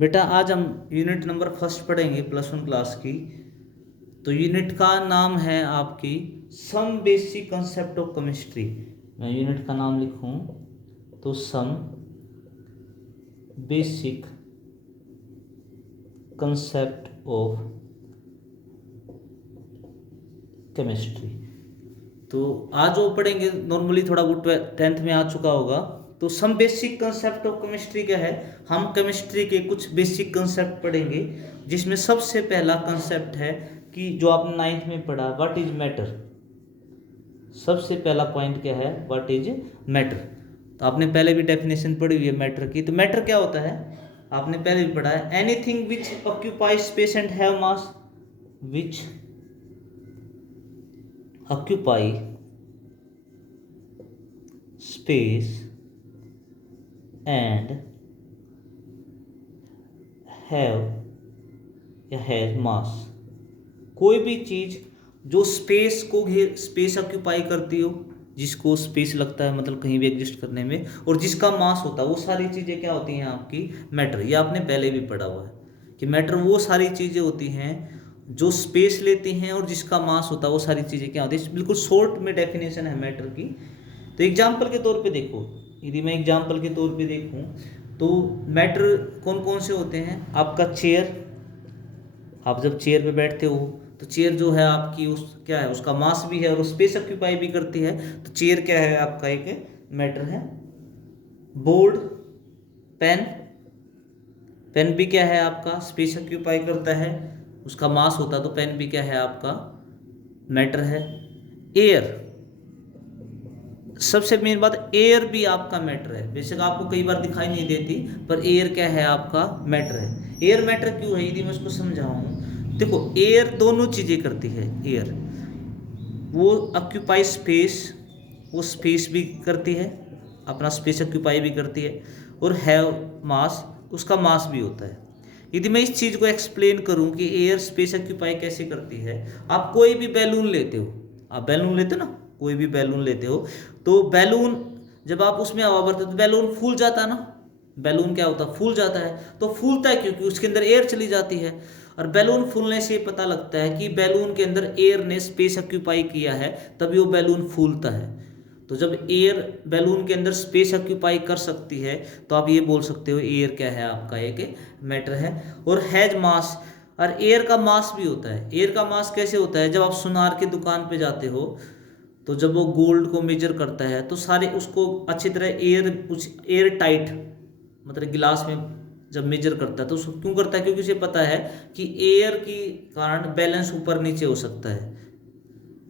बेटा आज हम यूनिट नंबर फर्स्ट पढ़ेंगे +1 क्लास की। तो यूनिट का नाम है आपकी some basic concept of chemistry. मैं यूनिट का नाम लिखूं तो some basic concept of chemistry. तो आज वो पढ़ेंगे, नॉर्मली थोड़ा वो 10th में आ चुका होगा। तो some basic concept of chemistry क्या है, हम केमिस्ट्री के कुछ बेसिक कंसेप्ट पढ़ेंगे, जिसमें सबसे पहला कंसेप्ट है कि जो आपने 9th में पढ़ा, व्हाट इज मैटर। सबसे पहला पॉइंट क्या है, व्हाट इज मैटर। तो आपने पहले भी डेफिनेशन पढ़ी हुई है मैटर की। तो मैटर क्या होता है आपने पहले भी पढ़ा है, anything which occupies space and have mass, which occupy space and have या हैज मास। कोई भी चीज जो स्पेस को स्पेस ऑक्यूपाई करती हो, जिसको स्पेस लगता है मतलब कहीं भी एग्जिस्ट करने में, और जिसका मास होता है, वो सारी चीजें क्या होती हैं आपकी मैटर। ये आपने पहले भी पढ़ा हुआ है कि मैटर वो सारी चीजें होती हैं जो स्पेस लेती हैं और जिसका मास होता है, वो सारी चीजें क्या होती है। बिल्कुल शॉर्ट में डेफिनेशन है मैटर की। तो एग्जाम्पल के तौर पे देखो, यदि मैं एग्जाम्पल के तौर पे देखूं तो मैटर कौन कौन से होते हैं। आपका चेयर, आप जब चेयर पे बैठते हो तो चेयर जो है आपकी उस क्या है, उसका मास भी है और स्पेस ऑक्यूपाई भी करती है। तो चेयर क्या है आपका एक मैटर है। बोर्ड, पेन, पेन भी क्या है आपका स्पेस ऑक्यूपाई करता है, उसका मास होता, तो पेन भी क्या है आपका मैटर है। एयर, सबसे मेन बात, एयर भी आपका मैटर है। बेशक आपको कई बार दिखाई नहीं देती, पर एयर क्या है आपका मैटर है। एयर मैटर क्यों है यदि मैं उसको समझाऊं, देखो एयर दोनों चीजें करती है। एयर वो ऑक्यूपाई स्पेस, वो स्पेस भी करती है, अपना स्पेस ऑक्यूपाई भी करती है, और हैव मास, उसका मास भी होता है। यदि मैं इस चीज़ को एक्सप्लेन करूं कि एयर स्पेस ऑक्यूपाई कैसे करती है, आप कोई भी बैलून लेते हो, आप बैलून लेते हो ना, कोई भी बैलून लेते हो, तो बैलून जब आप उसमें हवा भरते हो तो बैलून फूल जाता है ना। बैलून क्या होता है, फूल जाता है। तो फूलता है क्योंकि उसके अंदर एयर चली जाती है, और बैलून फूलने से पता लगता है कि बैलून के अंदर एयर ने स्पेस ऑक्यूपाई किया है, तभी वो बैलून फूलता है। तो जब एयर बैलून के अंदर स्पेस ऑक्यूपाई कर सकती है, तो आप ये बोल सकते हो एयर क्या है आपका एक मैटर है। और हैज मास, और एयर का मास भी होता है। एयर का मास कैसे होता है, जब आप सुनार की दुकान पे जाते हो तो जब वो गोल्ड को मेजर करता है तो सारे उसको अच्छी तरह एयर टाइट, मतलब गिलास में जब मेजर करता है तो उसको क्यों करता है, क्योंकि उसे पता है कि एयर के कारण बैलेंस ऊपर नीचे हो सकता है।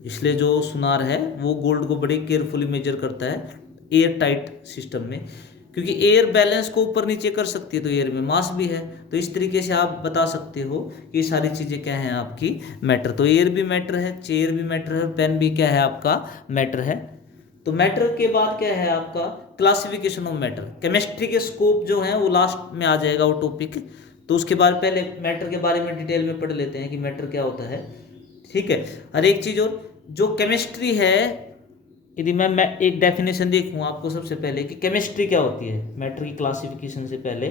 इसलिए जो सुनार है वो गोल्ड को बड़े केयरफुली मेजर करता है एयर टाइट सिस्टम में, क्योंकि एयर बैलेंस को ऊपर नीचे कर सकती है, तो एयर में मास भी है। तो इस तरीके से आप बता सकते हो कि ये सारी चीज़ें क्या हैं आपकी मैटर। तो एयर भी मैटर है, चेयर भी मैटर है, पेन भी क्या है आपका मैटर है। तो मैटर के बाद क्या है आपका क्लासिफिकेशन ऑफ मैटर। केमिस्ट्री के स्कोप जो है वो लास्ट में आ जाएगा वो टॉपिक। तो उसके बाद पहले मैटर के बारे में डिटेल में पढ़ लेते हैं कि मैटर क्या होता है, ठीक है। और एक चीज़ और, जो केमिस्ट्री है, यदि मैं एक डेफिनेशन देखूं आपको सबसे पहले कि केमिस्ट्री क्या होती है, मैटर की क्लासिफिकेशन से पहले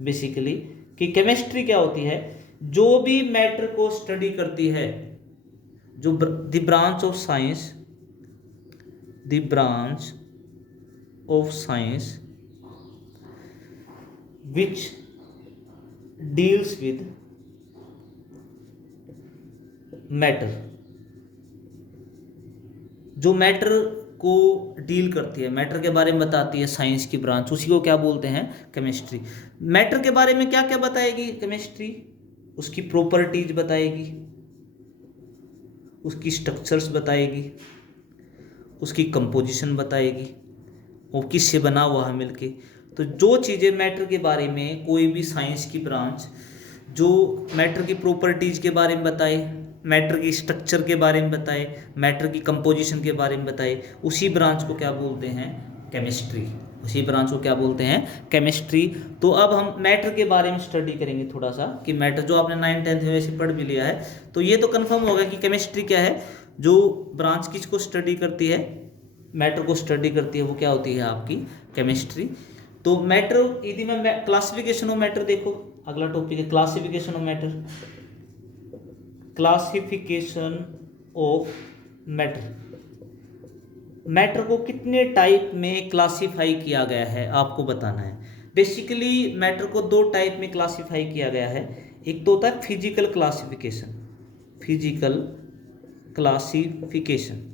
बेसिकली कि केमिस्ट्री क्या होती है। जो भी मैटर को स्टडी करती है, जो the branch of science, the branch of science which deals with matter, जो मैटर को डील करती है, मैटर के बारे में बताती है साइंस की ब्रांच, उसी को क्या बोलते हैं केमिस्ट्री। मैटर के बारे में क्या क्या बताएगी केमिस्ट्री, उसकी प्रॉपर्टीज बताएगी, उसकी स्ट्रक्चर्स बताएगी, उसकी कंपोजिशन बताएगी, वो किससे बना हुआ है मिलके। तो जो चीज़ें मैटर के बारे में कोई भी साइंस की ब्रांच जो मैटर की प्रॉपर्टीज के बारे में बताए, मैटर की स्ट्रक्चर के बारे में बताए, मैटर की कंपोजिशन के बारे में बताए, उसी ब्रांच को क्या बोलते हैं केमिस्ट्री। उसी ब्रांच को क्या बोलते हैं केमिस्ट्री। तो अब हम मैटर के बारे में स्टडी करेंगे थोड़ा सा कि मैटर, जो आपने 9th-10th में वैसे पढ़ भी लिया है, तो ये तो कंफर्म होगा कि केमिस्ट्री क्या है। जो ब्रांच किसको स्टडी करती है, मैटर को स्टडी करती है, वो क्या होती है आपकी केमिस्ट्री। तो मैटर, यदि मैं क्लासिफिकेशन ऑफ मैटर देखो, अगला टॉपिक है classification of matter. Classification of matter. Matter को कितने टाइप में क्लासिफाई किया गया है आपको बताना है। बेसिकली मैटर को दो टाइप में क्लासिफाई किया गया है। एक तो होता है फिजिकल क्लासिफिकेशन। फिजिकल क्लासिफिकेशन,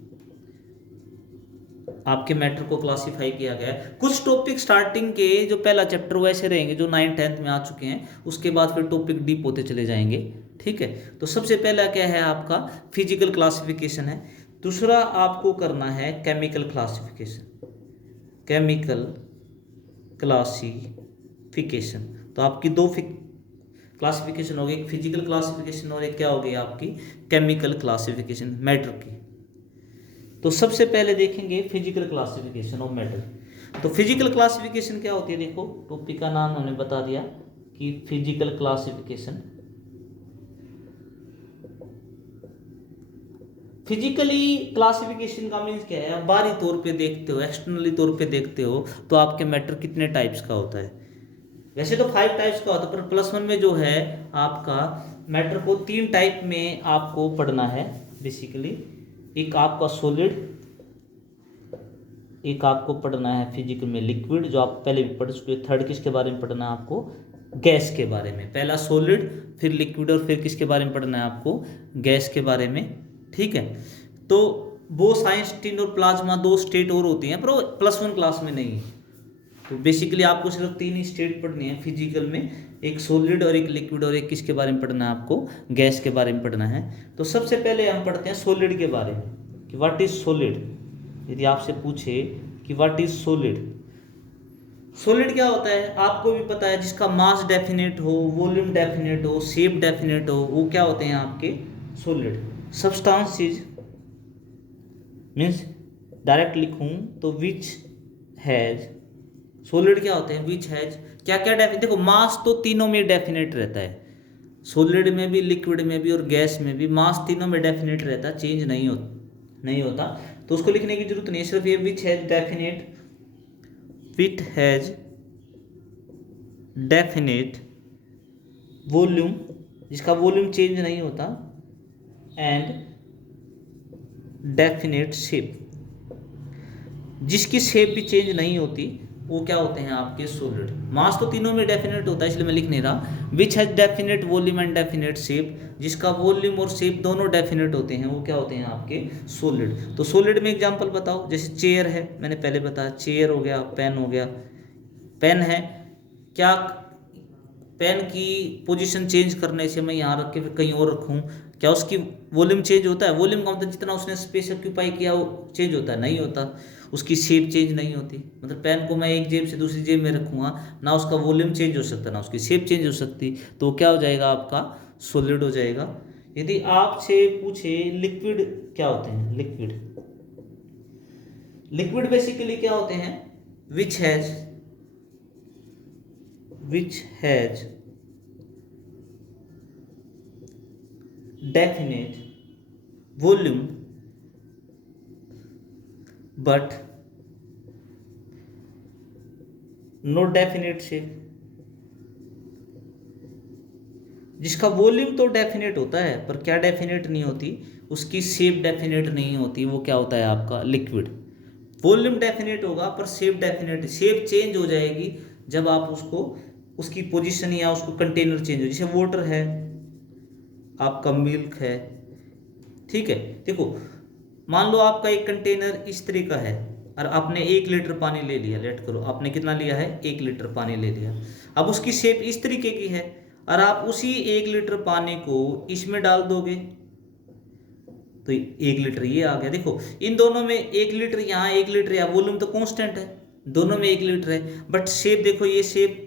आपके मैटर को क्लासिफाई किया गया है। कुछ टॉपिक स्टार्टिंग के जो पहला चैप्टर वैसे रहेंगे जो 9th-10th में आ चुके हैं, उसके बाद फिर टॉपिक डीप होते चले जाएंगे। ठीक है, तो सबसे पहला क्या है आपका फिजिकल क्लासिफिकेशन है। दूसरा आपको करना है केमिकल क्लासिफिकेशन। केमिकल क्लासिफिकेशन, तो आपकी दो क्लासिफिकेशन हो गई, एक फिजिकल क्लासिफिकेशन और एक क्या हो गई आपकी केमिकल क्लासिफिकेशन मैटर की। तो सबसे पहले देखेंगे फिजिकल क्लासिफिकेशन ऑफ मैटर। तो फिजिकल क्लासिफिकेशन क्या होती है, देखो टॉपिक का नाम हमने बता दिया कि फिजिकल क्लासिफिकेशन। फिजिकली क्लासिफिकेशन का मीन्स क्या है, आप बाहरी तौर पे देखते हो, एक्सटर्नली तौर पे देखते हो तो आपके मैटर कितने टाइप्स का होता है। वैसे तो 5 टाइप्स का होता है, पर +1 में जो है आपका मैटर को 3 टाइप में आपको पढ़ना है बेसिकली। एक आपका सॉलिड, एक आपको पढ़ना है फिजिकल में लिक्विड, जो आप पहले भी पढ़ चुके। थर्ड किसके बारे में पढ़ना है आपको, गैस के बारे में। पहला सॉलिड, फिर लिक्विड और फिर किसके बारे में पढ़ना है आपको, गैस के बारे में। ठीक है, तो वो आइंस्टीन और प्लाज्मा 2 स्टेट और होती हैं, पर वो +1 क्लास में नहीं है। तो बेसिकली आपको सिर्फ 3 ही स्टेट पढ़नी है फिजिकल में, एक सॉलिड और एक लिक्विड और एक किसके बारे में पढ़ना है आपको, गैस के बारे में पढ़ना है। तो सबसे पहले हम पढ़ते हैं सॉलिड के बारे में कि व्हाट इज सॉलिड। यदि आपसे पूछे कि व्हाट इज सॉलिड, सॉलिड क्या होता है आपको भी पता है, जिसका मास डेफिनेट हो, वॉल्यूम डेफिनेट हो, शेप डेफिनेट हो, वो क्या होते हैं आपके solid. Substance is means direct लिखूं तो विच हैज, सॉलिड क्या होते हैं, विच हैज क्या क्या डेफिनेट। देखो मास तो तीनों में डेफिनेट रहता है, सॉलिड में भी, लिक्विड में भी और गैस में भी मास तीनों में डेफिनेट रहता है, चेंज नहीं होता। तो उसको लिखने की जरूरत नहीं है, सिर्फ ये विच has definite, which has definite volume, जिसका वॉल्यूम चेंज नहीं होता, एंड डेफिनेट शेप, जिसकी शेप भी चेंज नहीं होती, वो क्या होते हैं आपके सॉलिड। मास तो तीनों में डेफिनेट होता है, इसलिए मैं लिख नहीं रहा। विच has definite volume and definite shape, जिसका वॉल्यूम और शेप दोनों डेफिनेट होते हैं, वो क्या होते हैं आपके सॉलिड। तो सॉलिड में एग्जांपल बताओ, जैसे चेयर है, मैंने पहले बताया चेयर हो गया, पेन हो गया। पेन है, क्या पेन की पोजीशन चेंज करने से मैं यहाँ रख के फिर कहीं और रखूँ, क्या उसकी वॉल्यूम चेंज होता है? वॉल्यूम का मतलब जितना उसने स्पेस ऑक्यूपाई किया वो चेंज होता है? नहीं होता। उसकी शेप चेंज नहीं होती, मतलब पेन को मैं एक जेब से दूसरी जेब में रखूँगा ना, उसका वॉल्यूम चेंज हो सकता ना उसकी शेप चेंज हो सकती, तो क्या हो जाएगा आपका सॉलिड हो जाएगा। यदि आपसे पूछे लिक्विड क्या होते हैं, लिक्विड बेसिकली क्या होते हैं, which has definite volume but no definite shape, जिसका वॉल्यूम तो डेफिनेट होता है पर क्या डेफिनेट नहीं होती, उसकी शेप डेफिनेट नहीं होती, वो क्या होता है आपका लिक्विड। वॉल्यूम डेफिनेट होगा पर शेप डेफिनेट, शेप चेंज हो जाएगी जब आप उसको, उसकी पोजीशन या उसको कंटेनर चेंज हो, जैसे वाटर है, आपका मिल्क है। ठीक है, देखो मान लो आपका एक कंटेनर इस तरह का है और आपने 1 लीटर पानी ले लिया, लेट करो आपने कितना लिया है, 1 लीटर पानी ले लिया। अब उसकी शेप इस तरीके की है और आप उसी 1 लीटर पानी को इसमें डाल दोगे तो 1 लीटर ये आ गया। देखो इन दोनों में 1 लीटर यहाँ, 1 लीटर यहाँ, वॉल्यूम तो कांस्टेंट है, दोनों में 1 लीटर है, बट शेप देखो ये शेप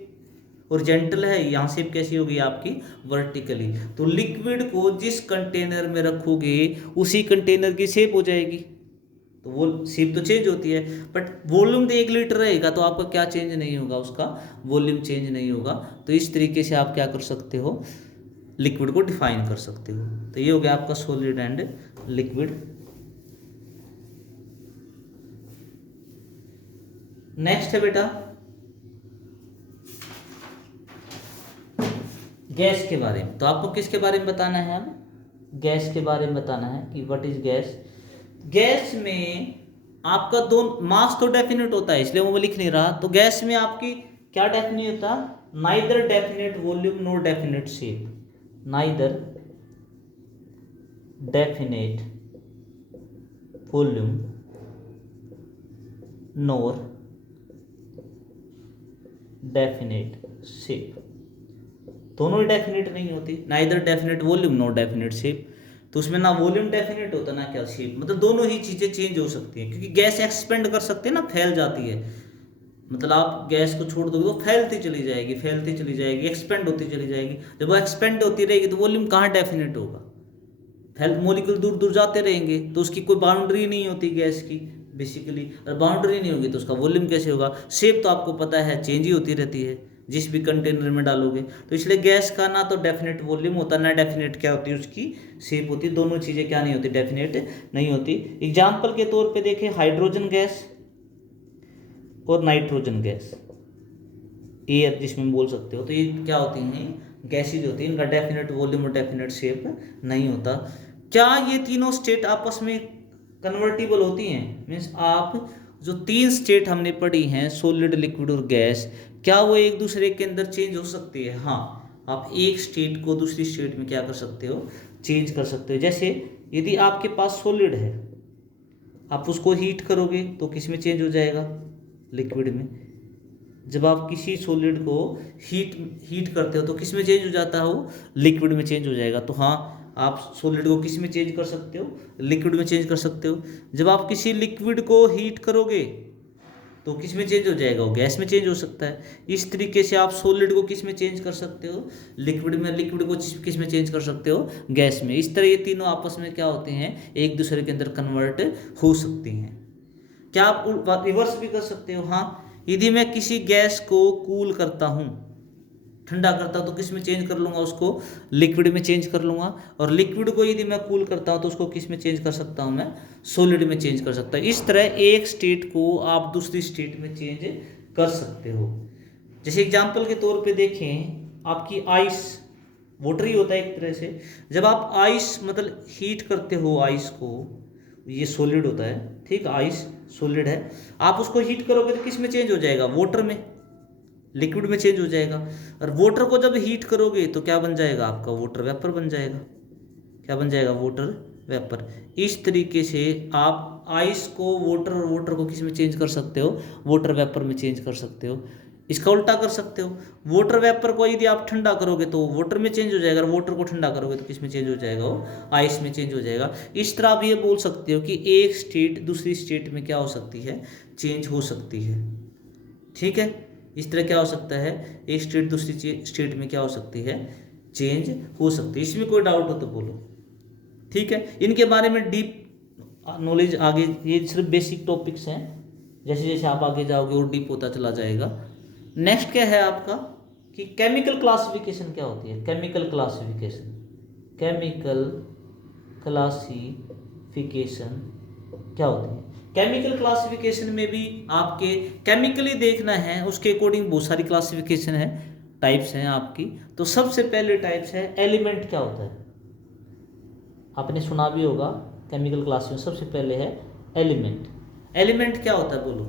हॉरिजॉन्टल है, यहाँ शेप कैसी होगी आपकी वर्टिकली। तो लिक्विड को जिस कंटेनर में रखोगे उसी कंटेनर की शेप हो जाएगी, तो वो शेप तो चेंज होती है, बट वॉल्यूम तो 1 लीटर रहेगा तो आपका क्या चेंज नहीं होगा, उसका वॉल्यूम चेंज नहीं होगा। तो इस तरीके से आप क्या कर सकते हो, लिक्विड को डिफाइन कर सकते हो। तो ये हो गया आपका सॉलिड एंड लिक्विड। नेक्स्ट है बेटा गैस के बारे में। तो आपको किसके बारे में बताना है? अब गैस के बारे में बताना है कि व्हाट इज गैस। गैस में आपका दो मास तो डेफिनेट होता है, इसलिए वो लिख नहीं रहा। तो गैस में आपकी क्या डेफिनेट होता? Neither definite volume nor definite shape. Neither definite volume nor definite shape. दोनों ही डेफिनेट नहीं होती, neither definite volume not definite shape. तो उसमें ना वॉल्यूम डेफिनेट होता ना क्या शेप, मतलब दोनों ही चीजें चेंज हो सकती हैं, क्योंकि गैस एक्सपेंड कर सकते हैं ना, फैल जाती है। मतलब आप गैस को छोड़ दोगे तो फैलती चली जाएगी, फैलती चली जाएगी, एक्सपेंड होती चली जाएगी। जब वो एक्सपेंड होती रहेगी तो वॉल्यूम कहाँ डेफिनेट होगा? फैल मॉलिक्यूल दूर दूर जाते रहेंगे, तो उसकी कोई बाउंड्री नहीं होती गैस की बेसिकली। और बाउंड्री नहीं होगी तो उसका वॉल्यूम कैसे होगा? शेप तो आपको पता है चेंज ही होती रहती है जिस भी कंटेनर में डालोगे। तो इसलिए गैस का ना तो डेफिनेट वॉल्यूम होता ना डेफिनेट क्या होती है उसकी शेप होती। दोनों चीज़ें क्या नहीं होती? डेफिनेट नहीं होती। एग्जाम्पल के तौर पे देखें, हाइड्रोजन गैस और नाइट्रोजन गैस, एयर जिसमें बोल सकते हो, तो ये क्या होती हैं? गैसेज होती हैं। इनका डेफिनेट वॉल्यूम और डेफिनेट शेप नहीं होता। क्या ये तीनों स्टेट आपस में कन्वर्टिबल होती हैं? मीन्स आप जो तीन स्टेट हमने पढ़ी हैं, सॉलिड, लिक्विड और गैस, क्या वो एक दूसरे के अंदर चेंज हो सकती है? हाँ, आप एक स्टेट को दूसरी स्टेट में क्या कर सकते हो? चेंज कर सकते हो। जैसे यदि आपके पास सॉलिड है, आप उसको हीट करोगे तो किस में चेंज हो जाएगा? लिक्विड में। जब आप किसी सॉलिड को हीट करते हो तो किस में चेंज हो जाता है? वो लिक्विड में चेंज हो जाएगा। तो हाँ, आप सॉलिड को किस में चेंज कर सकते हो? लिक्विड में चेंज कर सकते हो। जब आप किसी लिक्विड को हीट करोगे तो किस में चेंज हो जाएगा? वो गैस में चेंज हो सकता है। इस तरीके से आप सॉलिड को किस में चेंज कर सकते हो? लिक्विड में। लिक्विड को किस में चेंज कर सकते हो? गैस में। इस तरह ये तीनों आपस में क्या होते हैं? एक दूसरे के अंदर कन्वर्ट हो सकती हैं। क्या आप रिवर्स भी कर सकते हो? हाँ, यदि मैं किसी गैस को कूल करता हूँ, ठंडा करता हूँ, तो किस में चेंज कर लूँगा? उसको लिक्विड में चेंज कर लूँगा। और लिक्विड को यदि मैं कूल करता हूँ तो उसको किस में चेंज कर सकता हूँ? मैं सॉलिड में चेंज कर सकता हूँ। इस तरह एक स्टेट को आप दूसरी स्टेट में चेंज कर सकते हो। जैसे एग्जाम्पल के तौर पे देखें, आपकी आइस, वाटर ही होता है एक तरह से। जब आप आइस मतलब हीट करते हो आइस को, ये सॉलिड होता है, ठीक, आइस सॉलिड है, आप उसको हीट करोगे तो किस में चेंज हो जाएगा? वाटर में, लिक्विड में चेंज हो जाएगा। और वाटर को जब हीट करोगे तो क्या बन जाएगा? आपका वाटर वेपर बन जाएगा। क्या बन जाएगा? Water vapour. इस तरीके से आप आइस को वाटर और वाटर को किस में चेंज कर सकते हो? वाटर वेपर में चेंज कर सकते हो। इसका उल्टा कर सकते हो, वाटर वेपर को यदि आप ठंडा करोगे तो वाटर में चेंज हो जाएगा, और वाटर को ठंडा करोगे तो किस में चेंज हो जाएगा? वो आइस में चेंज हो जाएगा। इस तरह आप ये बोल सकते हो कि एक स्टेट दूसरी स्टेट में क्या हो सकती है? चेंज हो सकती है। ठीक है, इस तरह क्या हो सकता है? एक स्टेट दूसरी स्टेट में क्या हो सकती है? चेंज हो सकती है। इसमें कोई डाउट हो तो बोलो। ठीक है, इनके बारे में डीप नॉलेज आगे, ये सिर्फ बेसिक टॉपिक्स हैं, जैसे जैसे आप आगे जाओगे और डीप होता चला जाएगा। नेक्स्ट क्या है आपका कि केमिकल क्लासिफिकेशन क्या होती है? केमिकल क्लासिफिकेशन, केमिकल क्लासिफिकेशन क्या होती है? केमिकल क्लासिफिकेशन में भी आपके केमिकली देखना है, उसके अकॉर्डिंग बहुत सारी क्लासिफिकेशन है, टाइप्स हैं आपकी। तो सबसे पहले टाइप्स है एलिमेंट। क्या होता है? आपने सुना भी होगा केमिकल क्लासिफिकेशन। सबसे पहले है एलिमेंट। एलिमेंट क्या होता है बोलो?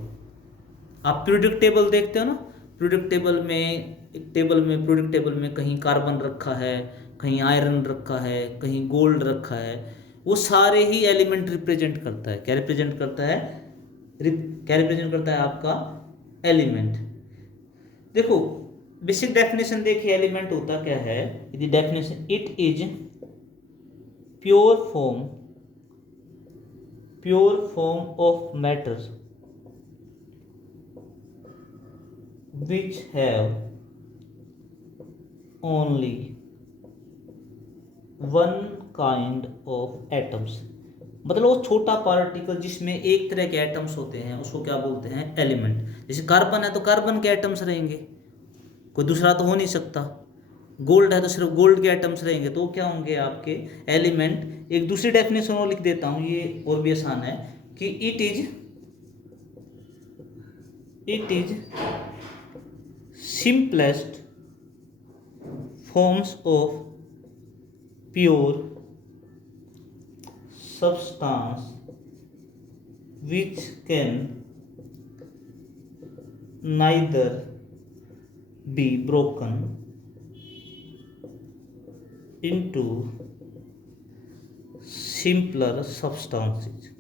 आप पीरियोडिक टेबल देखते हो ना, पीरियोडिक टेबल में, एक टेबल में, पीरियोडिक टेबल में कहीं कार्बन रखा है, कहीं आयरन रखा है, कहीं गोल्ड रखा है, वो सारे ही एलिमेंट रिप्रेजेंट करता है। क्या रिप्रेजेंट करता है? क्या रिप्रेजेंट करता है आपका? एलिमेंट। देखो बेसिक डेफिनेशन देखिए, एलिमेंट होता क्या है? यदि definition, it is pure form, pure form of matter which have only one kind of atoms। मतलब वो छोटा पार्टिकल जिसमें एक तरह के एटम्स होते हैं उसको क्या बोलते हैं? एलिमेंट। जैसे कार्बन है तो कार्बन के एटम्स रहेंगे, कोई दूसरा तो हो नहीं सकता। गोल्ड है तो सिर्फ गोल्ड के एटम्स रहेंगे, तो क्या होंगे आपके? एलिमेंट। एक दूसरी डेफिनेशन और लिख देता हूं, ये और भी आसान है कि it is simplest forms of pure substance which can neither be broken into simpler substances।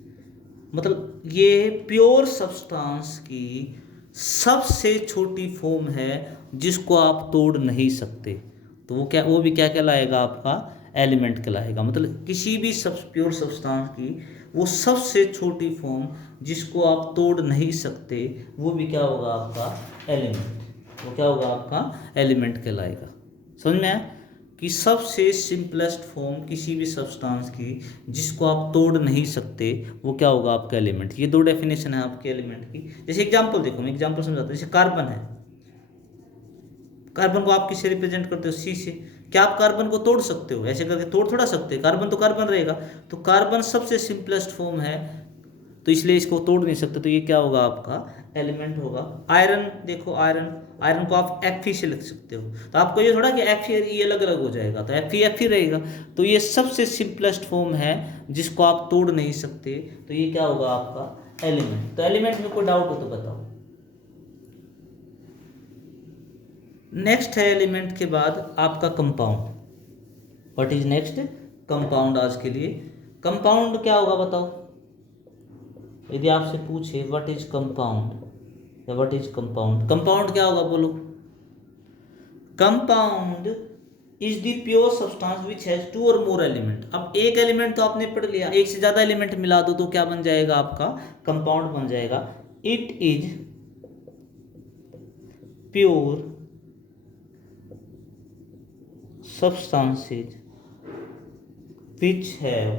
मतलब ये प्योर सब्सटेंस की सबसे छोटी फॉर्म है जिसको आप तोड़ नहीं सकते, तो वो भी क्या कहलाएगा, आपका एलिमेंट कहलाएगा। मतलब किसी भी प्योर सब्सटेंस की वो सबसे छोटी फॉर्म जिसको आप तोड़ नहीं सकते वो भी क्या होगा, आपका एलिमेंट। वो क्या होगा, आपका एलिमेंट कहलाएगा। समझ में आया कि सबसे सिंपलेस्ट फॉर्म किसी भी सब्सटेंस की जिसको आप तोड़ नहीं सकते वो क्या होगा, आपका एलिमेंट। ये दो डेफिनेशन है आपके एलिमेंट की। जैसे एग्जांपल देखो, मैं एग्जांपल समझाता हूँ। जैसे कार्बन है, कार्बन को आप किससे रिप्रेजेंट करते हो, सी से। क्या आप कार्बन को तोड़ सकते हो, ऐसे करके तोड़ थोड़ा सकते, कार्बन तो कार्बन रहेगा। तो कार्बन सबसे सिंपलेस्ट फॉर्म है, तो इसलिए इसको तोड़ नहीं सकते, तो ये क्या होगा, आपका एलिमेंट होगा। आयरन देखो, आयरन को आप Fe से लिख सकते हो, तो आपको ये थोड़ा कि Fe और E अलग अलग हो जाएगा, तो Fe रहेगा। तो ये सबसे सिंपलेस्ट फॉर्म है जिसको आप तोड़ नहीं सकते, तो ये क्या होगा, आपका एलिमेंट। तो एलिमेंट में कोई डाउट हो तो बताओ। नेक्स्ट है एलिमेंट के बाद आपका compound. What is next, compound. आज के लिए कंपाउंड क्या होगा बताओ। यदि आपसे पूछे व्हाट इज कंपाउंड या व्हाट इज कंपाउंड, कंपाउंड क्या होगा बोलो। Compound is the pure substance which has two or more element. अब एक एलिमेंट तो आपने पढ़ लिया, एक से ज्यादा एलिमेंट मिला दो तो क्या बन जाएगा, आपका कंपाउंड बन जाएगा। It is pure substances which have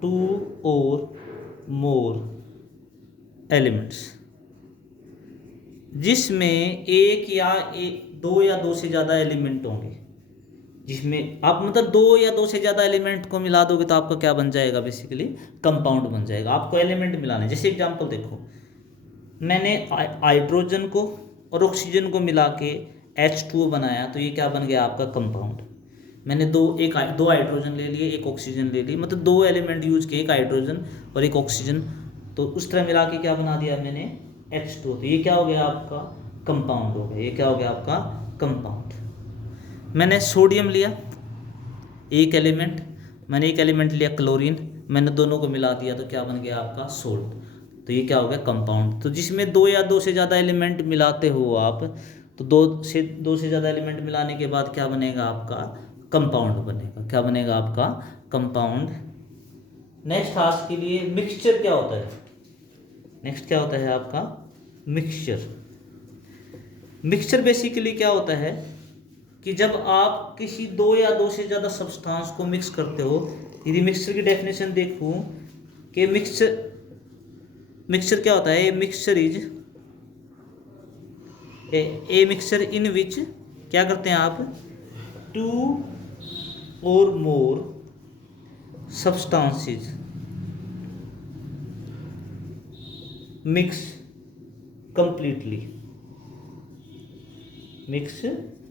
two or more elements, जिसमें एक या दो या दो से ज़्यादा एलिमेंट होंगे। जिसमें आप मतलब दो या दो से ज़्यादा एलिमेंट को मिला दोगे तो आपका क्या बन जाएगा, बेसिकली कंपाउंड बन जाएगा। आपको एलिमेंट मिलाने, जैसे एग्जांपल देखो, मैंने हाइड्रोजन को और ऑक्सीजन को मिला के H2O बनाया, तो ये क्या बन गया, आपका कंपाउंड। मैंने दो हाइड्रोजन ले लिए, एक ऑक्सीजन ले ली, मतलब दो एलिमेंट यूज किए, एक हाइड्रोजन और एक ऑक्सीजन, तो उस तरह मिला के क्या बना दिया मैंने, H2O। तो ये क्या हो गया, आपका कंपाउंड हो गया। ये क्या हो गया, आपका कंपाउंड। मैंने सोडियम लिया एक एलिमेंट, मैंने एक एलिमेंट लिया क्लोरीन, मैंने दोनों को मिला दिया तो क्या बन गया, आपका सोल्ट। तो ये क्या हो गया, कंपाउंड। तो जिसमें दो या दो से ज़्यादा एलिमेंट मिलाते हो आप, तो दो से ज़्यादा एलिमेंट मिलाने के बाद क्या बनेगा, आपका कंपाउंड बनेगा। क्या बनेगा, आपका कंपाउंड। नेक्स्ट आज के लिए मिक्सचर क्या होता है। नेक्स्ट क्या होता है, आपका मिक्सचर। मिक्सचर बेसिकली क्या होता है कि जब आप किसी दो या दो से ज़्यादा सब्सटेंस को मिक्स करते हो। यदि मिक्सचर की डेफिनेशन देखूँ कि मिक्सचर क्या होता है, a mixture is a mixture in which क्या करते हैं आप, two or more substances mix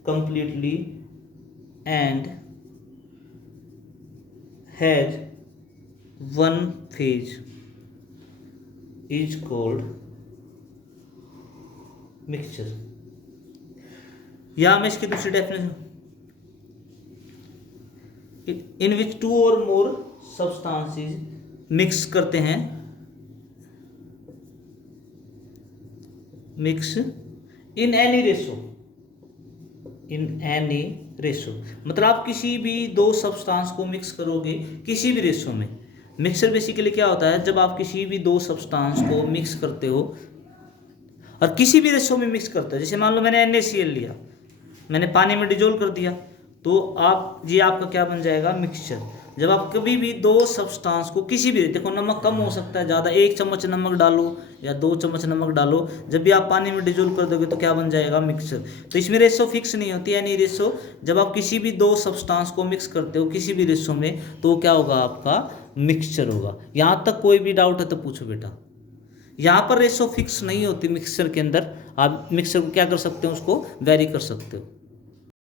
completely and has one phase is called mixture। या मैं इसकी दूसरी definition, in which to or more substances mix करते हैं, मिक्स इन एनी रेशो। मतलब आप किसी भी दो सब्सटेंस को मिक्स करोगे किसी भी रेशो में। मिक्सचर बेसिकली क्या होता है, जब आप किसी भी दो सब्सटेंस को मिक्स करते हो और किसी भी रेशो में मिक्स करते हो। जैसे मान लो मैंने NaCl लिया, मैंने पानी में डिजोल्व कर दिया, तो ये आपका क्या बन जाएगा, मिक्सचर। जब आप कभी भी दो सब्सटेंस को किसी भी, देखो नमक कम हो सकता है ज़्यादा, 1 चम्मच नमक डालो या 2 चम्मच नमक डालो, जब भी आप पानी में डिजोल्व कर दोगे तो क्या बन जाएगा, मिक्सचर। तो इसमें रेशो फिक्स नहीं होती है, यानी रेशो जब आप किसी भी दो सब्सटेंस को मिक्स करते हो किसी भी रेशो में, तो क्या होगा, आपका मिक्सचर होगा। यहाँ तक कोई भी डाउट है तो पूछो बेटा। यहाँ पर रेशो फिक्स नहीं होती मिक्सचर के अंदर, आप मिक्सर को क्या कर सकते हो, उसको वेरी कर सकते हो।